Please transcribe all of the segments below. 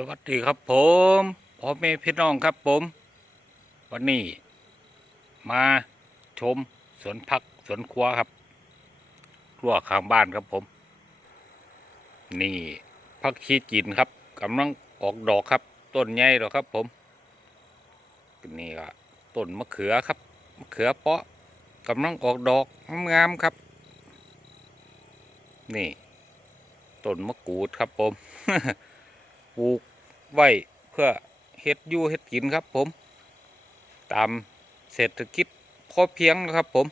สวัสดีครับผมพ่อแม่พี่น้องครับผม วันนี้ มาชมสวนผักสวนครัวครับครัวข้างบ้านครับผม นี่ผักชีจีนครับกำลังออกดอกครับ ต้นใหญ่แล้วครับผม นี่ก็ต้นมะเขือครับมะเขือเปาะกำลังออกดอกงามๆครับ นี่ต้นมะกรูดครับผม ปลูกไว้เพื่อเฮ็ดยู่เฮ็ดกินครับผม ตามเศรษฐกิจพอเพียงนะครับผม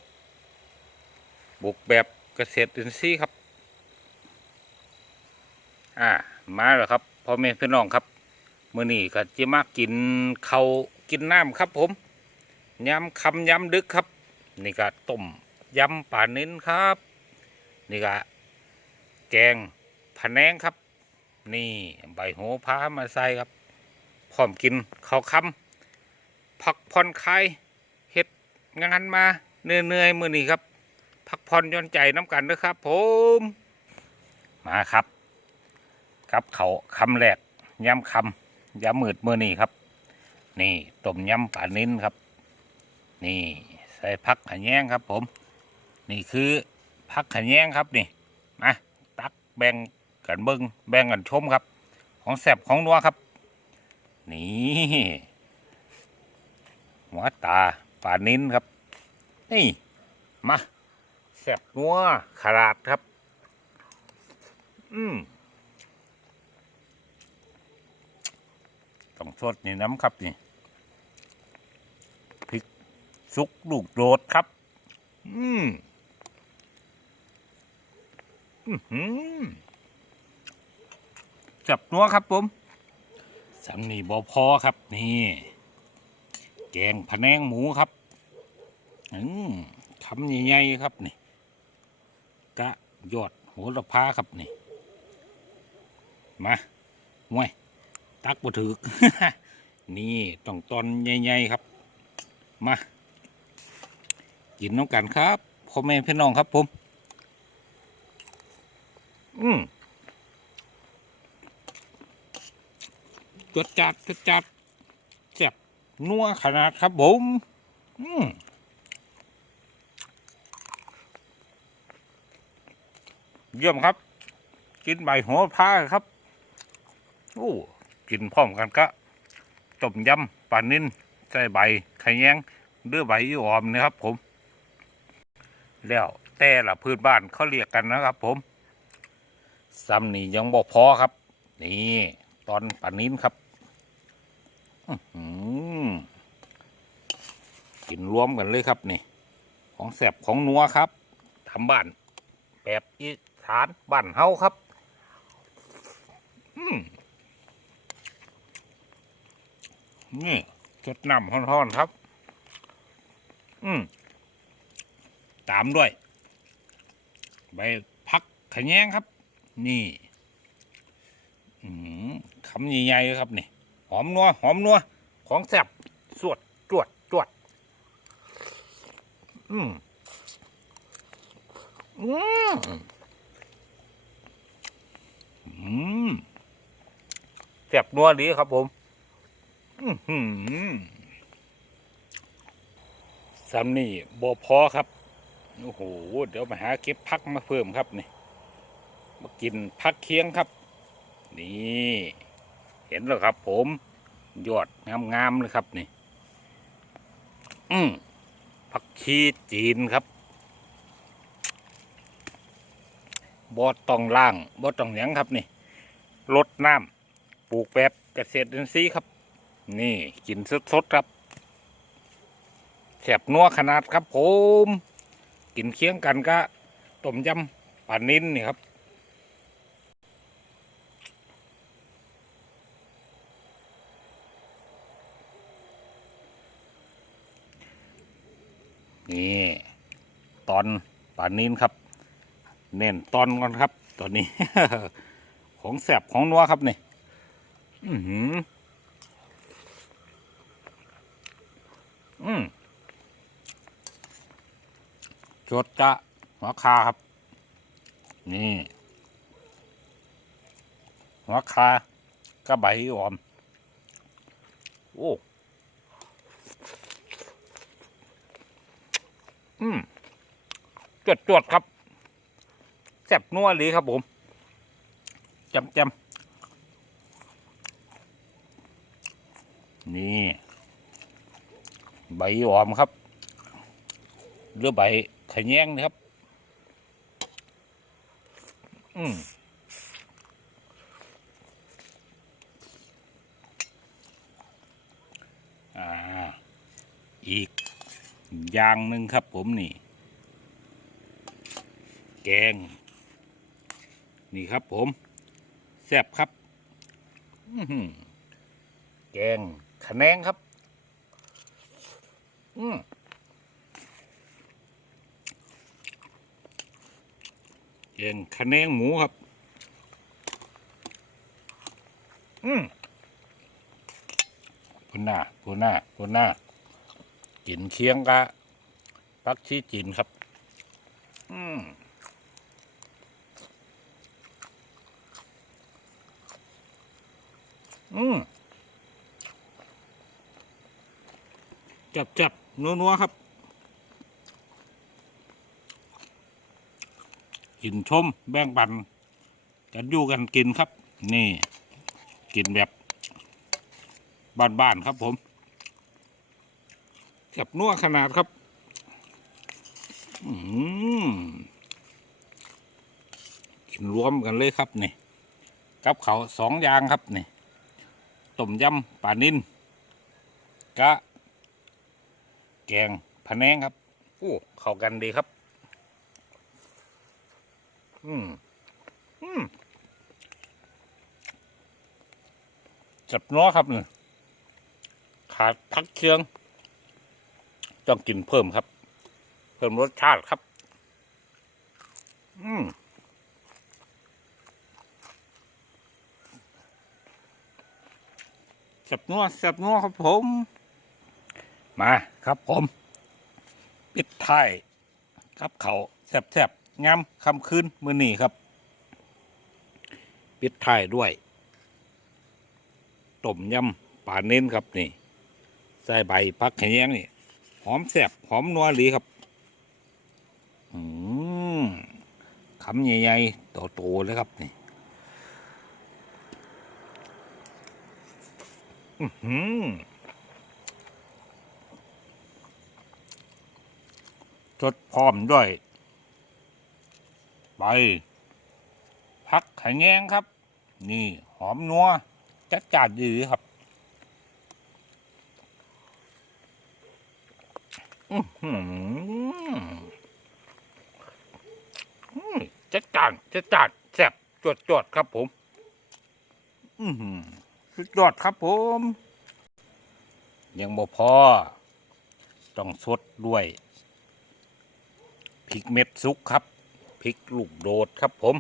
ปลูกแบบเกษตรอินทรีย์ครับ อ่ามาแล้วครับพ่อแม่พี่น้องครับมื้อนี้ก็จะมากินเข้ากินน้ำครับผมยำคำยำดึกครับ นี่ก็ต้มยำป่าเน้นครับ นี่ก็แกงผะแนงครับ นี่ใบโหพามาใส่ครับพร้อมกินข้าวคำพักผ่อนคลายเฮ็ดงานมาเนื่อยๆมือนี้ครับพักผ่อนย่อนใจน้ำกันเด้อครับผมมาครับกับเขาคำแรกยำคำยำมืดมือนี้ครับ นี่ต้มยำปลานิ้นครับ นี่ใส่พักขะแยงครับผม นี่คือพักขะแยงครับนี่มาตักแบ่ง กันเบิ้งแบ่งกันชมครับ ของแสบของนัวครับ นี่หัวตาปลานิ้นครับ นี่มาแสบนัวขนาดครับ อืมต้องสดนี่น้ำครับนี่พริกสุกลูกโดดครับ อืมอื้อหือ จับนัวครับผมสำนีบอพอครับนี่ แกงพะแนงหมูครับอืมคำใหญ่ๆครับนี่กะยอดโหระพาครับนี่ มาห่วยตักบ่ถือกนี่ต้องตอนใหญ่ๆครับ มากินน้องกันครับพ่อแม่พี่น้องครับผม อืม จดจัดจดจัดแซ่บนัวขนาดครับผมอืมเยี่ยมครับ กินใบหัวพาครับโอ้กินพร้อมกันก็ต้มยำปลานิ่นใส่ใบไข่แยงหรือใบอีออมนะครับ ผม แล้วแต่ละพื้นบ้านเขาเรียกกันนะครับ ผมซ้ำนี่ยังบอกพอครับ นี่ ตอนปลานิ้นครับ กินรวมกันเลยครับนี่ ของแสบของนัวครับทำบ้าน แบบอีสานบ้านเฮาครับนี่จดน้ำร้อนๆครับ อืมตามด้วย ใบพักขแยงครับ นี่คำใหญ่ๆครับนี่ หอมนัวหอมนัวของแซ่บสวดจวดจวด อืมอืมอืมแซ่บนัวดีครับผม อือหือสำนี่บพอครับ โอ้โห เดี๋ยวมาหาเก็บพักมาเพิ่มครับนี่ มากินพักเคียงครับ นี่ เห็นแล้วครับผมยอดงามๆเลยครับนี่ อืมผักชีจีนครับบอต้องล่างบอต้องเหนียงครับนี่ลดน้ำปลูกแบบเกษตรอินทรีย์ครับ นี่กินสดๆครับแสบนัวขนาดครับผม กินเคียงกันก็ต้มยำปลานิ้นนี่ครับ นี่ตอนป่านนี้ครับ เน้นตอนก่อนครับ ตอนนี้ ของแสบของนัวครับนี่อือหืออืมจดกะหัวคาครับ นี่ หัวคากับใบหอม โอ้ อืมจวดจวดๆครับแซ่บนัวหรือครับผมจำจำนี่ ใบหอมครับหรือใบขะแยงนะครับ อืม อ่า อีก อย่างหนึ่งครับผมนี่ แกง นี่ครับผม แซ่บครับแกงขะแนงครับ อืมแกงขะแนงหมูครับ อืมคุณหน้าคุณหน้าคุณหน้า กินเคียงกะปักชีจีนครับ อืมอืมจับจับนัวนัวๆครับ กินชมแบ่งปัน กันอยู่กันกินครับ นี่ กินแบบบ้านๆครับผม จับนัวขนาดครับ อืมกินรวมกันเลยครับนี่กับเขาสองอย่างครับนี่ต้มยำปลานินกะ แกงพะแนงครับโอ้เข้ากันดีครับ อืมอืมจับน้อครับเนี่ยขาดพักเชียง ต้องกินเพิ่มครับ เพิ่มรสชาติครับ อืมแซ่บนัวแซ่บนัวครับผม มาครับผม ปิดท้ายครับเขาแซ่บแซบงามคำคืนมือนี้ครับ ปิดท้ายด้วยต้มยำปลาเน้นครับนี่ ใส่ใบพักแขยงนี่ หอมแซ่บหอมนัวหลีครับอืมคำใหญ่ๆโตๆเลยครับนี่อื้อหือจดพร้อมด้วยใบพักไขะแยงครับ นี่หอมนัวจัดจัดดีครับ อื้อหืออื้อ จัดจานจัดจานแซ่บจวดจวดครับผม อือหือสุดยอดครับผม ยังบ่พอ ต้องสดด้วยพริกเม็ดซุกครับพริกลูกโดดครับผม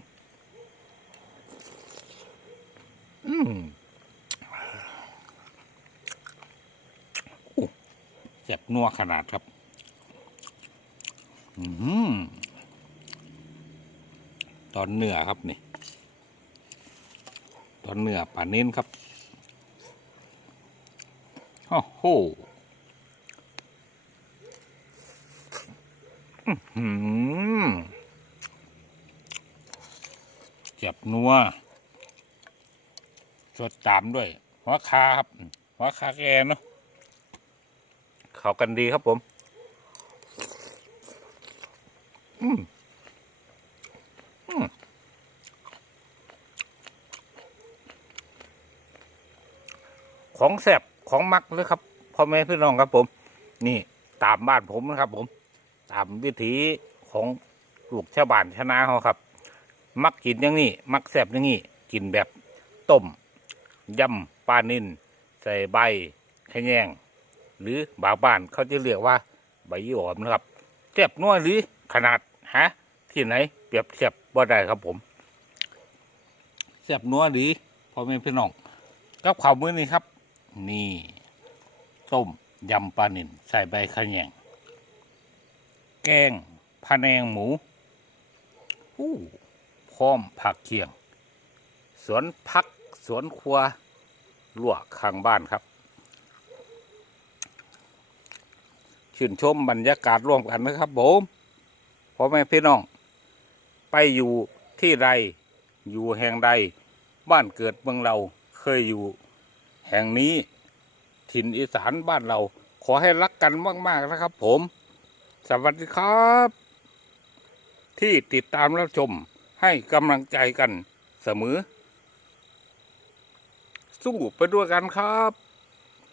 อืมแซ่บนัวขนาดครับ ตอนเนื้อครับนี่ ตอนเนื้อป่าเน้นครับโอ้โหเจ็บนัวสดตามด้วยหัวคาครับหัวคาแกเนาะเข้ากันดีครับผม อืมอืมของแสบของมักเลยครับพ่อแม่พี่น้องครับผม นี่ตามบ้านผมนะครับ ผม ตามวิถีของลูกชาวบ้านชนาเขาครับ มักกินอย่างนี้ มักแสบอย่างนี้ กินแบบต้มยำปลานินใส่ใบขะแยง หรือบางบ้านเขาจะเรียกว่าใบยี่หอมนะครับแสบนัวหรือขนาดะที่ไหน เปรียบเทียบว่าได้ครับผมแสบนัวหรือพ่อแม่พี่น้องกับข่าวมื้อนี้ครับ นี่ ต้มยำปลาหนินใส่ใบขะแยง แกงพะแนงหมูอู้พร้อมผักเคียง สวนพักสวนครัวลวกข้างบ้านครับ ชื่นชมบรรยากาศร่วมกันนะครับผม อแม่พี่น้อง ไปอยู่ที่ใดอยู่แห่งใด บ้านเกิดเมืองเราเคยอยู่ แห่งนี้ ถิ่นอีสานบ้านเรา ขอให้รักกันมาก ๆ นะครับ ผม สวัสดีครับ ที่ติดตามรับชมให้กำลังใจกันเสมอ สู้ไปด้วยกันครับ